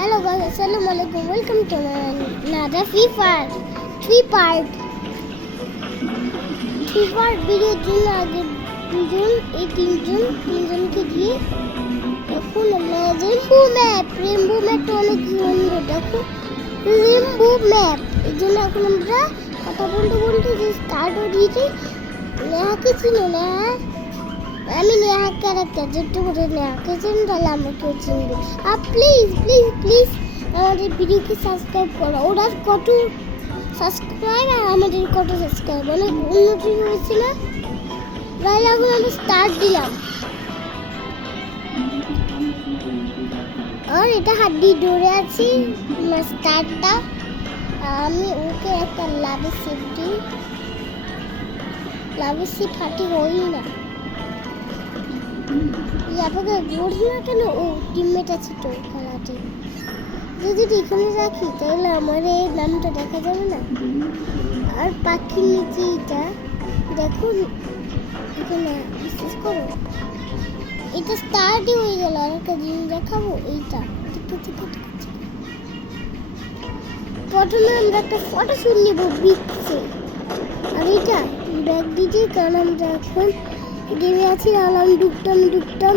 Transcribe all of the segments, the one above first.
Hello guys, Assalamualaikum. Welcome to another three-part video জন্য আগে তিনজনকে দিয়ে এখন আমরা রেমবো ম্যাপটা অনেক সুন্দর। দেখো রেমবো ম্যাপ, এই জন্য এখন আমরা কথা বলতে যে স্টার্ট হয়ে দিয়েছি। নেহাকে চিনো না? আমি নেহা ক্যারেক্টার যেটা করে নেহাকে চিনি, তাহলে আমাকেও চিনবে। আর প্লিজ আমাদের ভিডিওকে সাবস্ক্রাইব করো। ওরা কত সাবস্ক্রাইব আর আমাদের কত সাবস্ক্রাইব অনেক উন্নতি হয়েছে না? তাহলে এখন আমরা স্টার্ট দিলাম। আর এটা হাড্ডি ধরে আছি স্টার্টটা। আমি ওকে একটা লাভের সিপ হাঁটি হই না। ইয়াপাকে বলছি না কেন, ও টিমমেট আছে তো খেলাতে। যদি এখানে রাখি তাহলে আমার এই নামটা দেখা যাবে না। আর পাখির নিচে এটা দেখুন, এখানে বিশ্বাস করো এটা স্টার্টই হয়ে গেল। আর একটা জিনিস দেখাবো, এইটা প্রথমে আমরা একটা ফটো শুট নিব বিচে। আর এটা ব্যাগ দিয়েছি, কারণ আমরা এখন গেমে আছি। আলাম ডুবতাম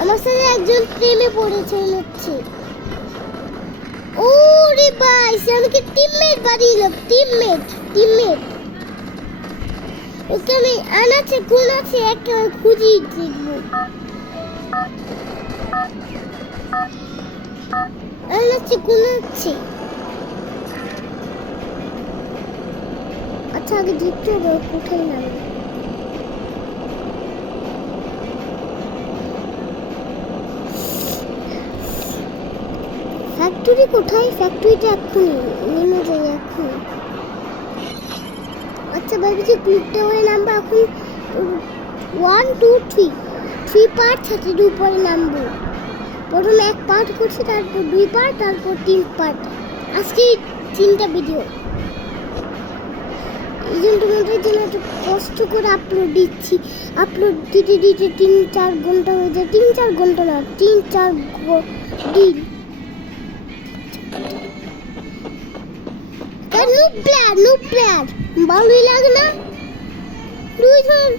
আমার সাথে একজন প্রেমে পড়েছে হচ্ছে। ওরে ভাই, সে আমাকে টিমমেট বানিয়ে টিমমেট। ওকে আমি আনাচ্ছে কোন আছে একটা খুঁজি দেখবো। আনাচ্ছে কোন আছে, আচ্ছা আগে দেখতে হবে কোথায় নামে। ফ্যাক্টরি কোথায়? ফ্যাক্টরিটা এক্ষুনি নেমে যাই এখন। আচ্ছা ভাবছি ক্লিকটা করে নামবো এখন। 1 2 3 পার্ট আছে, 2 পরে নামবো। প্রথমে 1 পার্ট করছি, তারপর 2 পার্ট, তারপর 3 পার্ট। আজকে 3টা ভিডিও। এই জন্য তোমাদের জন্য একটু কষ্ট করে আপলোড দিচ্ছি। আপলোড দিতে 3-4 ঘন্টা হয়ে যায়। 3-4 ঘন্টা না, 3-4 দিন। নুব প্লেয়ার ভালোই লাগে না? দুইজন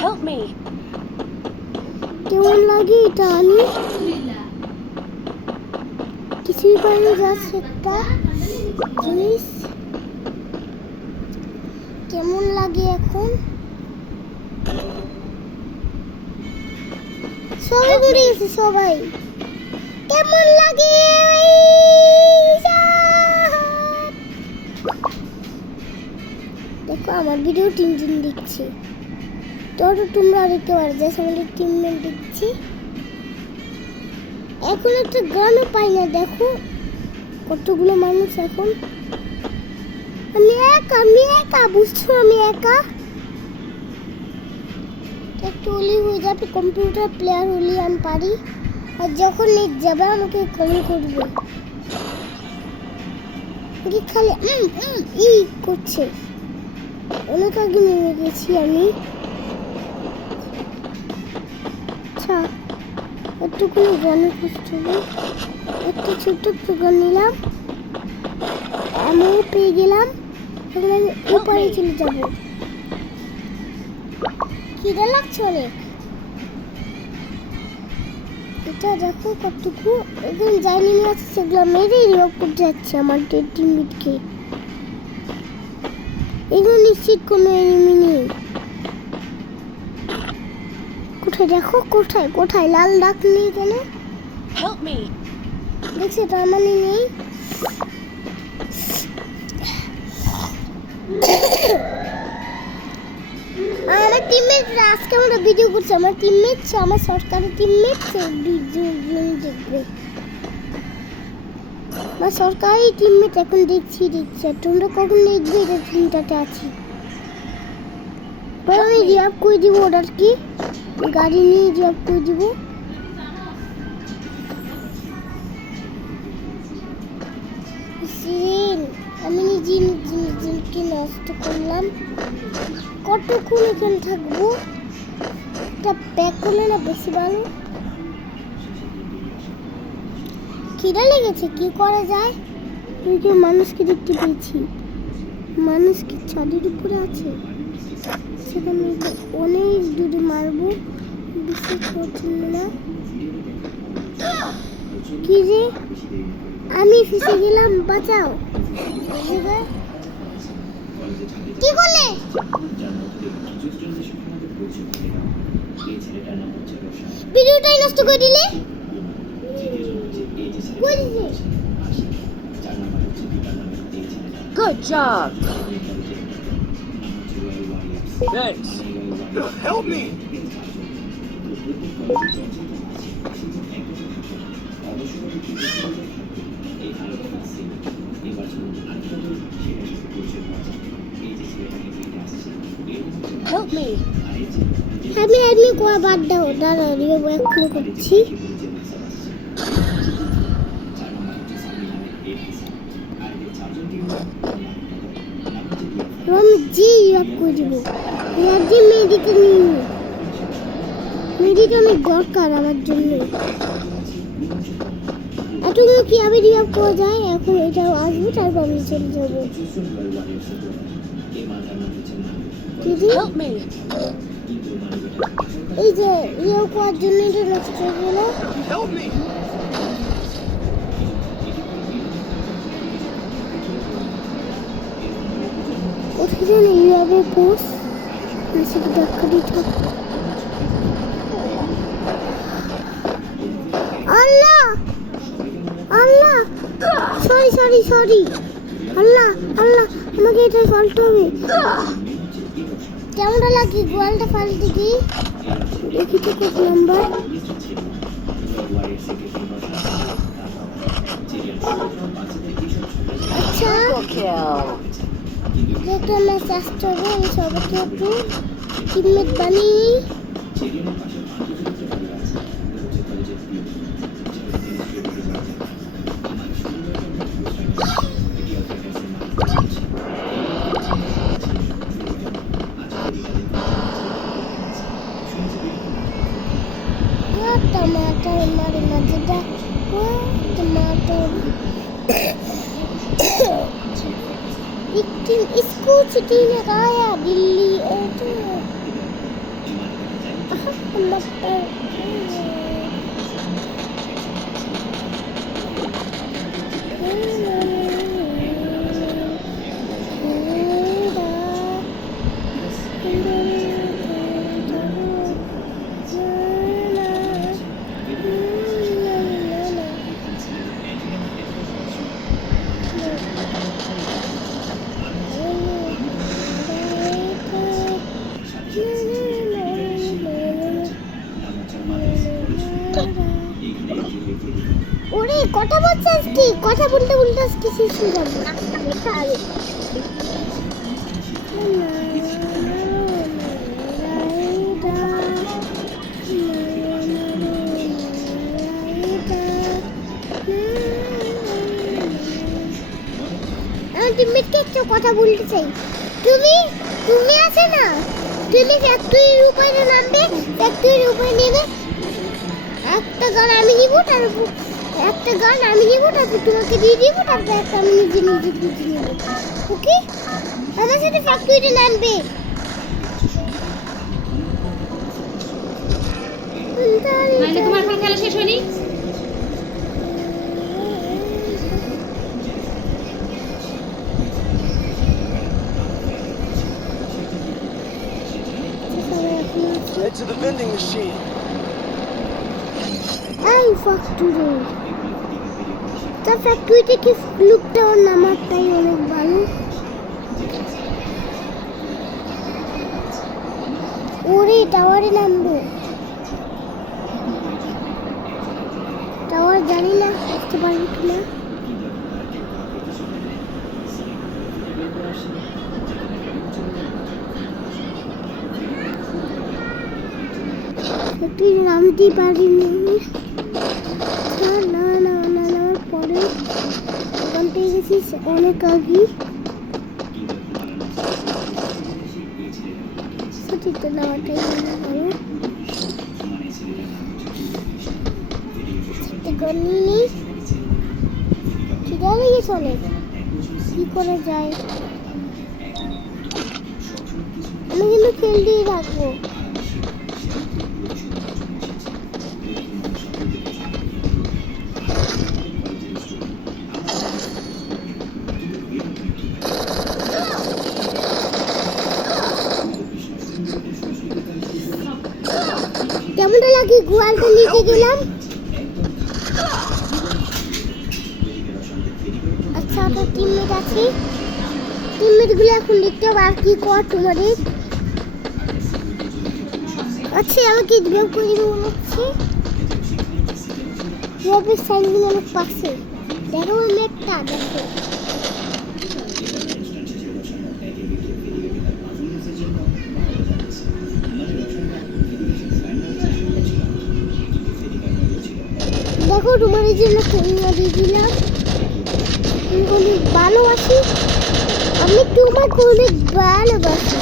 Help me. কেমন লাগে এটা? আমি কিছুই পাইনি, যাচ্ছে একটা জিনিস। কেমন লাগে এখন? সবাই ঘুরে গেছে, সবাই কেমন লাগে? দেখো আমার ভিডিও 3 জন দেখছি, তো তোমরা দেখতে পারো যে আমাদের টিমমেট দেখছি। এখন একটা গানও পাই না, দেখো কতগুলো মানুষ। এখন আমি একা বুঝছো, আমি একা। একটু হলি হয়ে যাবে, কম্পিউটার প্লেয়ার হলি আমি পারি। আর যখন নেট যাবে আমাকে কল করবে। কি খালি ই করছে। অনেক আগে নেমে গেছি আমি। আচ্ছা একটুখানি গানের খুঁজতে হবে। একটা ছোট্ট গান নিলাম, আমিও পেয়ে গেলাম। এখন আমি উপরে চলে যাবো। খিদে লাগছে অনেক। এটা দেখো কতটুকু এখন জানি না, সেগুলো মেরেই রিমুভ করতে যাচ্ছে আমার টিমমেটকে। এগুলো নিশ্চিত কোনো এনিমি নেই। কোথায় দেখো, কোথায় লাল দাগ নেই কেন? Help me. দেখছি তার মানে নেই। আমার টিমমেট আজকে আমরা ভিডিও করছি। আমার টিমমেট, আমার সরকারি টিমমেট, 2 জন দেখবে। আমার সরকারি টিমমেট এখন দেখছি। তোমরা কখন দেখবে? এটা 3টাতে আছি। আমি রিয়াপ করে দিব। ওটার কি গাড়ি নিয়ে রিয়াপ করে দিব। আমি নিজেকে নষ্ট করলাম। কতক্ষণ এখানে থাকবো? একটা প্যাক করলে না বেশি ভালো। খিদা লেগেছে, কি করা যায়? তুই কি মানুষকে দেখতে পেয়েছি? মানুষ কি ছাদের উপরে আছে? সেখানে অনেক দূরে মারবো, বিশ্বাস করছেন না। কি যে আমি ফেসে গেলাম, বাঁচাও। কি করলে? ভিডিওটাই নষ্ট করে দিলে। Good job. Thanks. Help me! Help me. আমি কোয়া বাদ দাও, দাঁড়াও এক্ষুনি করছি। আমি জি ইউজ করে দিব। যে মেডিকেল নিয়ে মেডিকেল অনেক দরকার আমার জন্য। এতগুলো কিভাবে রিয়াপ করা যায়? এখন এটাও আসবে, তারপর আমি চলে যাবো। Help me. এই যে রিয়াপ করার জন্য এটা নষ্ট হয়ে গেল। Help me! ওখানে রিয়াপের পোস্ট সেটা দেখা দিতে। আল্লাহ আল্লাহ, সরি আল্লাহ আমাকে এটা পাল্টে হবে। কেমনটা লাগে গোয়ালটা পাল্টে কি? দেখি তো কত নাম্বার। আচ্ছা Triple kill. দেখতে আমার চেষ্টা হবে আমি সবাইকে একটু টিমমেট বানিয়ে। टमाटर हमारे मजेदार टमाटर। एक दिन इसको छुट्टी लगाया दिल्ली टमाटर। ওরে কথা বলছিস কি? কথা বলতে কি শেষ হয়ে যাবে। আমি টিমমেটকে একটা কথা বলতে চাই। তুমি আছে না, তুমি ফ্যাক্টরির উপরে নামবে, ফ্যাক্টরির উপরে নেবে একটা গান আমি নিব, তারপর তোমাকে দিয়ে দিব, তারপর একটা আমি নিজে নেব। ওকে, আমার সাথে ফ্যাক্টরিতে নামবে। নাইলে তোমার এখন খেলা শেষ হয়নি। Head to the vending machine. এই ফ্যাক্টরি, তা ফ্যাক্টরিতে কি লুকটা ওর নামারটাই অনেক ভালো। ওরে টাওয়ারে নামবো, টাওয়ার জানি না আসতে পারবো কিনা। তুই নামতেই পারিনি। না পরে ওখান থেকে গেছিস অনেক আগে। ছুটিতে নেওয়াটাই ভালো। ছুটি করিনি, খিদে লেগেছে অনেক। কি করে যায়? আমি কিন্তু খেলতেই থাকবো। কেমনটা লাগে গোয়ালটা নিতে গেলাম। আচ্ছা তো টিমমেট আছে, টিমমেট গুলো এখন দেখতে হবে আর কি কর তোমাদের। আচ্ছা আমাকে ড্রপ করে দিবে মনে হচ্ছে। ড্রপের সাইজগুলো অনেক পাশে, দেখো ওই ম্যাপটা দেখো। দেখো তোমাদের জন্য খেলনা দিয়ে দিলাম। তুমি অনেক ভালোবাসি, আমি তোমাকে অনেক ভালোবাসি।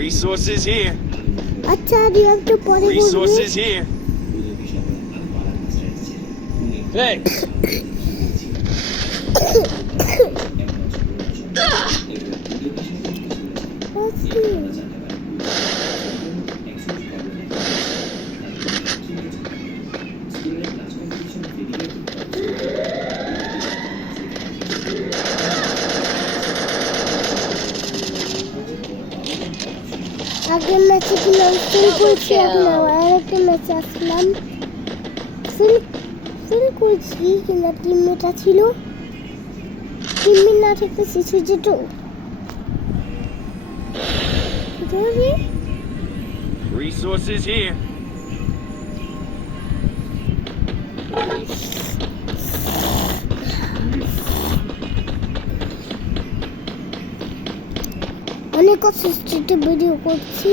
Resources here. আচ্ছা রিয়াক্টটা পরে বলবো। Resources here. Thanks. আগের ম্যাচে ছিলাম ফিল করছি, এখন আবার একটা ম্যাচে আসলাম। ফিল করছি কিন্তু টিমমেটটা ছিল, টিমমেট না থাকতে শিশু যেত। Resources here. অনেক কষ্ট ভিডিও করছি।